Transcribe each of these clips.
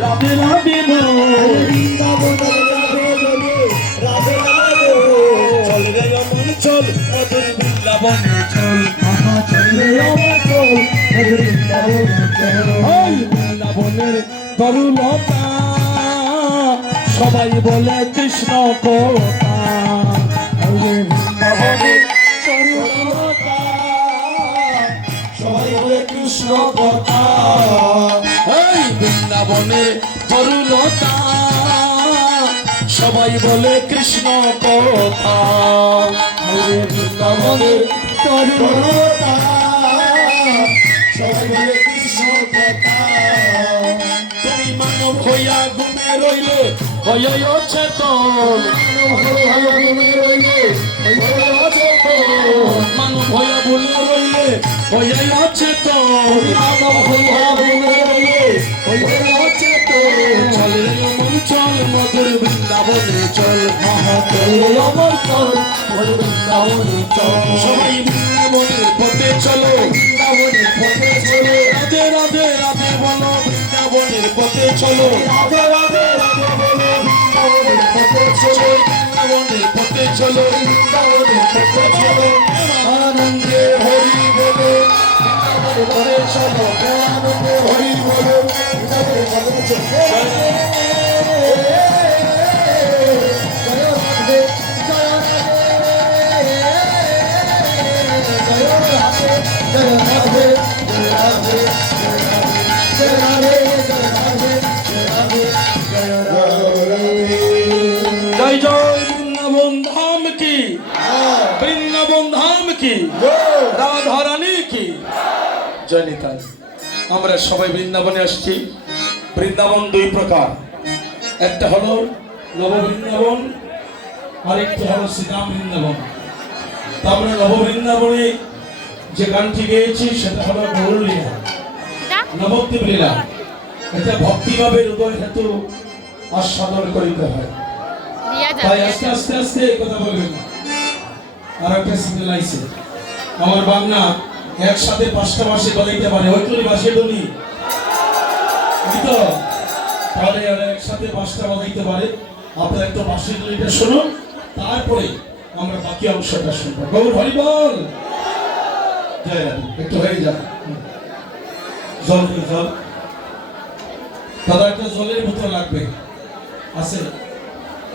রাধে রাধে বল বৃন্দাবনে যাবে যদি রাধে রাধে চল রে অমন চল মধুর বৃন্দাবনে চল আহা চলে আমার চল বৃন্দাবনে চল ওই বৃন্দাবনের তরুলতা সবাই বলে কৃষ্ণ কথা বৃন্দাবনে তরুলতা সবাই বলে কৃষ্ণ কথা এই বৃন্দাবনের তরুলতা সবাই বলে কৃষ্ণ কথা বৃন্দাবনের তরুলতা সবাই বলে কৃষ্ণ কথা তুমি মানব হইয়া ঘুমে রইলে হয়ে অচেতন মানব হইয়া বলে রইলে হয়ে অচেতন চল রে মন চল মধুর বৃন্দাবনে চল সবাই বৃন্দাবনের পথে চলো রাধে রাধে রাধে বলো বৃন্দাবনের পথে চলো বৃন্দাবনের পথে চলো আনন্দে হরি বলো পরে চলো হরি বলো জয় জয় বৃন্দাবন ধাম কি বৃন্দাবন ধাম কি রাধা রানী কি জয় নিতাই। আমরা সবাই বৃন্দাবনে আসছি। বৃন্দাবন দুই প্রকার, একটা হলো নব বৃন্দাবন, আরেকটা হলো শ্রীরাম বৃন্দাবন। আমরা নব বৃন্দাবনে যে গানটি গেয়েছি সেটা হলো গৌরলীলা, নবদ্বীপ লীলা। এটা ভক্তিভাবের হৃদয় হেতু আস্বাদন করিতে হয়, তাই আস্তে আস্তে আস্তে এই কথা বলবেন না। আর একটা সিঙ্গেল আইছে আমার বাংলা একসাথে 5টা বাঁশি বাজাইতে পারে, ওইটুকুনি বাঁশি ধনি তো, তাহলে একসাথে 5টা বাজাইতে পারে। আপনারা একটু বাঁশি ধনিটা শুনুন, তারপরে আমরা বাকি অংশটা শুনবো। গৌর হরি বল, জয় রাধে। একটু হয়ে যাক, জল জল দাদা, একটা জলের বোতল লাগবে, আছে?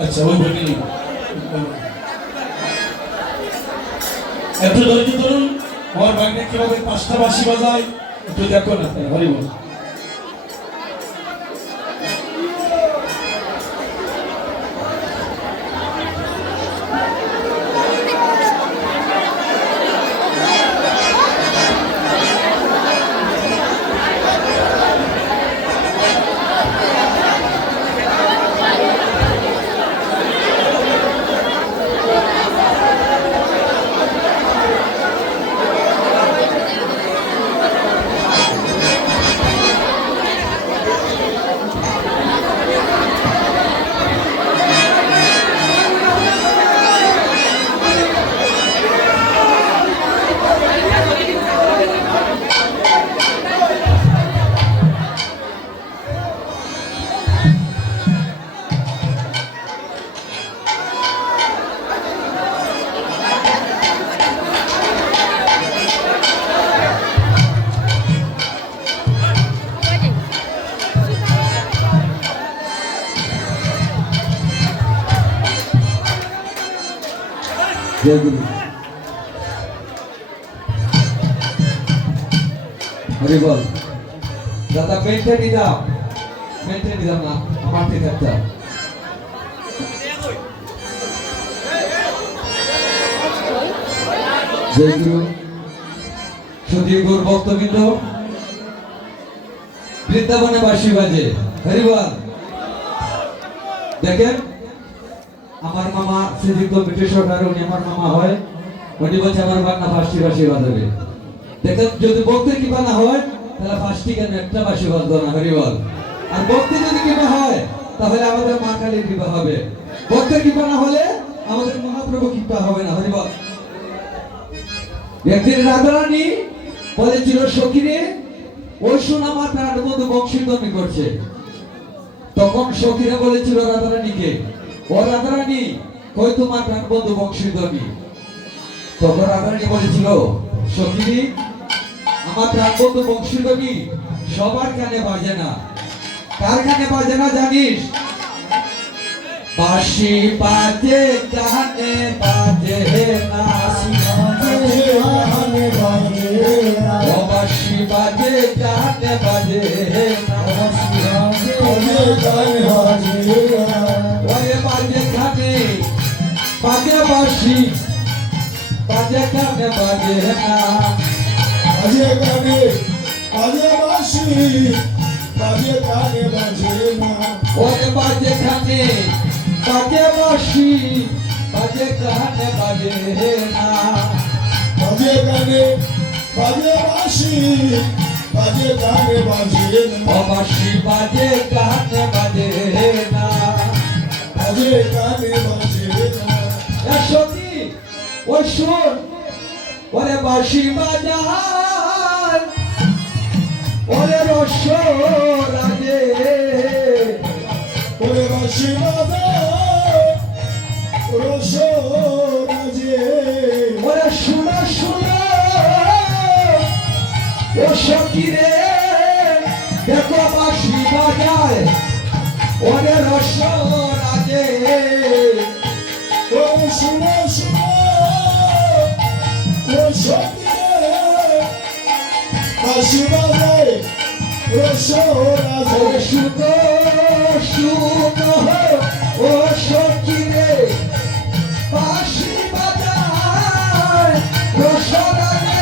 আচ্ছা, ওই বইটা নিব। একটু ধৈর্য ধরুন, আমার বাংলা কিভাবে 5টা বাঁশি বাজায় একটু দেখো না। হরি বল। জয় গুরু হরি বল। দাদা পেনটা নিদাম, পেনটা নিদাম না, আমার ঠিক একটা জয় গুরু। সুধীর গৌর ভক্তবৃন্দ, বৃন্দাবনে বাঁশি বাজে, হরি বল। দেখেন আমার মামা শ্রীযুক্ত ব্রিটিশ সরকার, উনি আমার মামা হয়, উনি বলছে আমার বাংলা 5টি বাঁশি বাজাবে। দেখেন যদি ভক্তের কৃপা না হয় তাহলে 5টি কেন, একটা বাঁশি বাজতো না, হরি বল। আর ভক্তের যদি কৃপা হয় তাহলে আমাদের মা কালীর কৃপা হবে, ভক্তের কৃপা না হলে আমাদের মহাপ্রভু কৃপা হবে না, হরি বল। একদিন রাধারানী বলেছিল সখীরে, ওই শোন আমার প্রাণবন্ধু বংশীধ্বনি করছে। তখন সখীরা বলেছিল রাধারানীকে, ও রাধারানী, কই তোমার প্রাণ বন্ধু বংশীধ্বনি? তখন রাধারানী বলেছিল, সখী, আমার প্রাণ বন্ধু বংশীধ্বনি সবার কানে বাজে না। কার কানে বাজে না জানিস? বাঁশি বাজে কানে বাজে না, ও বাঁশি বাজে কানে বাজে না, ওরে বাজে কানে বাজে বাঁশি, বাজে কানে বাজে না, বাজে গানে বাজে বাঁশি বাজে গানে বাজে না ওরে বাজে কানে বাজে বাঁশি, বাজে কানে বাজে না, বাজে গানে বাজে বাঁশি বাজে গানে বাজে না ও বাঁশি বাজে কানে বাজে না। বাজে গানে বাজে না সখী, ওই শোন, ওরে বাঁশি বাজার, ওরে রস রাজে, ওরে বাঁশি বাজে রস রাজে ওরে শুনো শুনো, ও সখী রে, দেখো বাঁশি বাজায়, ওরে রস রাজে, ওরে শুনো শুনো ও সখীরে বাঁশি বাজে রস রাজে ওরে শুনো শুনো, ও সখী রে, বাঁশি বাজায় রস রাজে,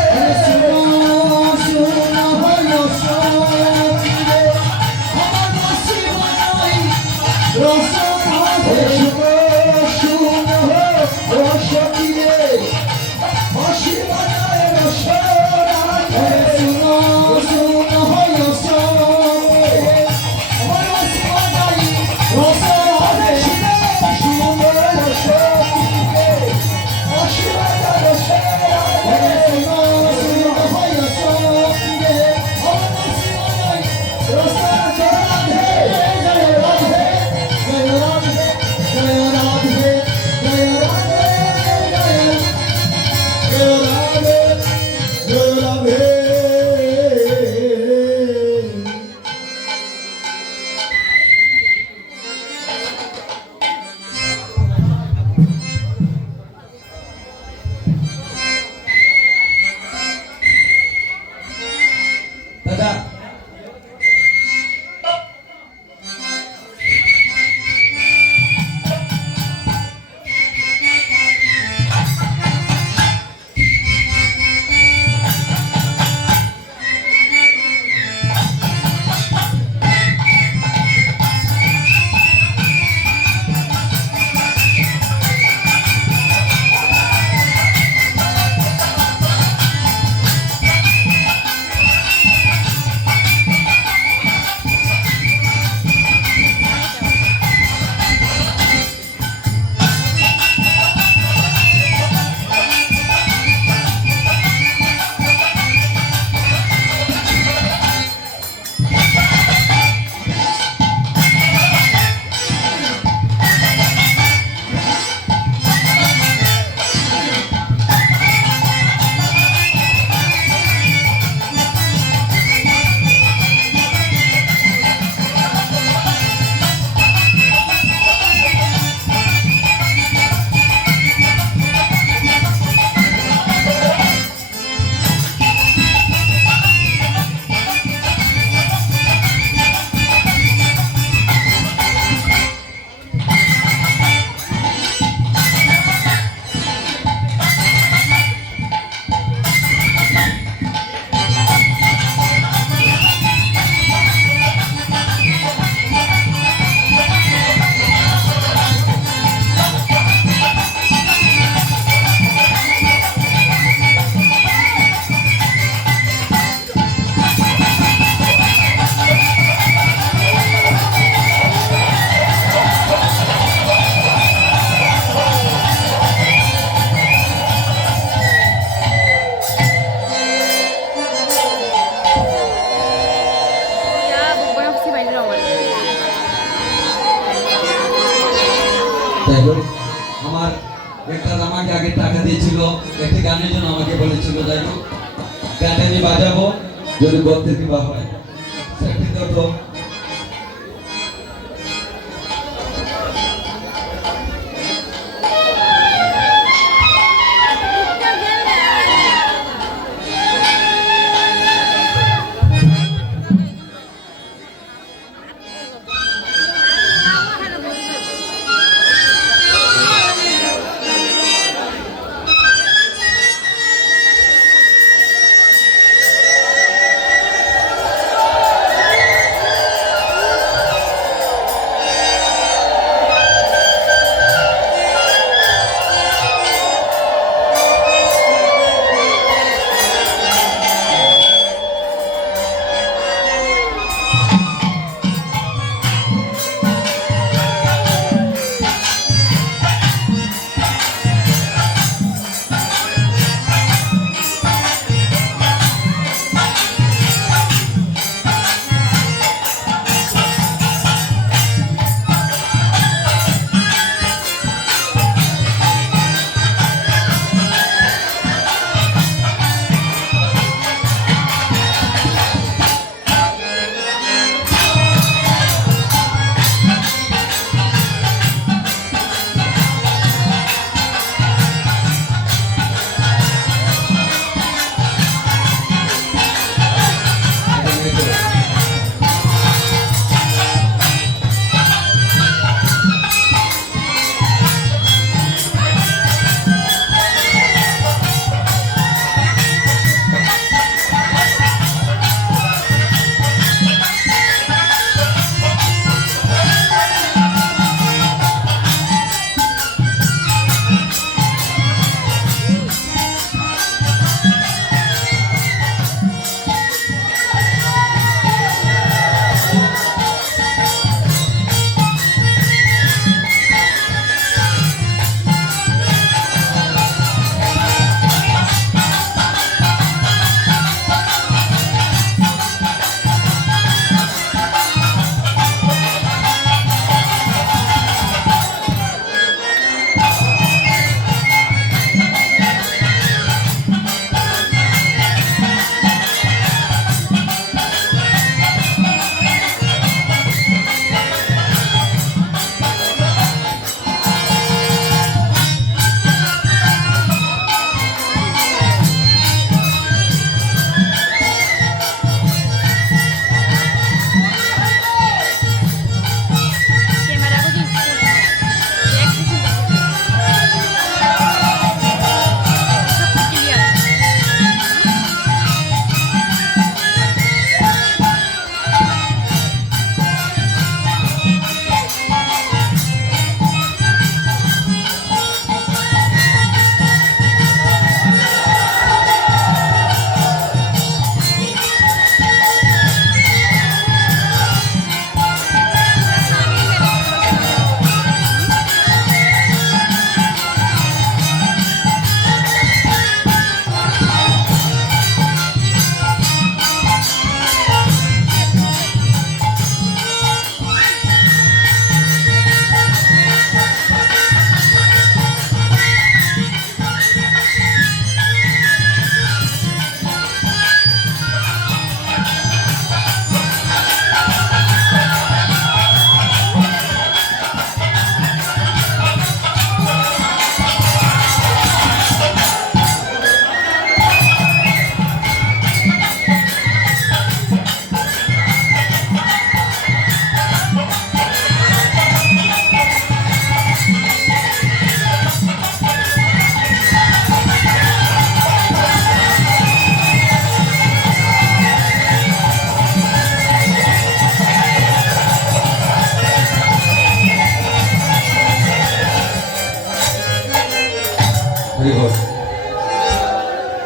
যাই হোক, আমার একটা আমাকে আগে টাকা দিয়েছিল একটি গানের জন্য, আমাকে বলেছিল যাই হোক গানটা আমি বাজাবো যদি বলতে দিবা হয়। সেটি তো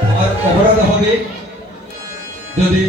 আমার অপরাধ হবে যদি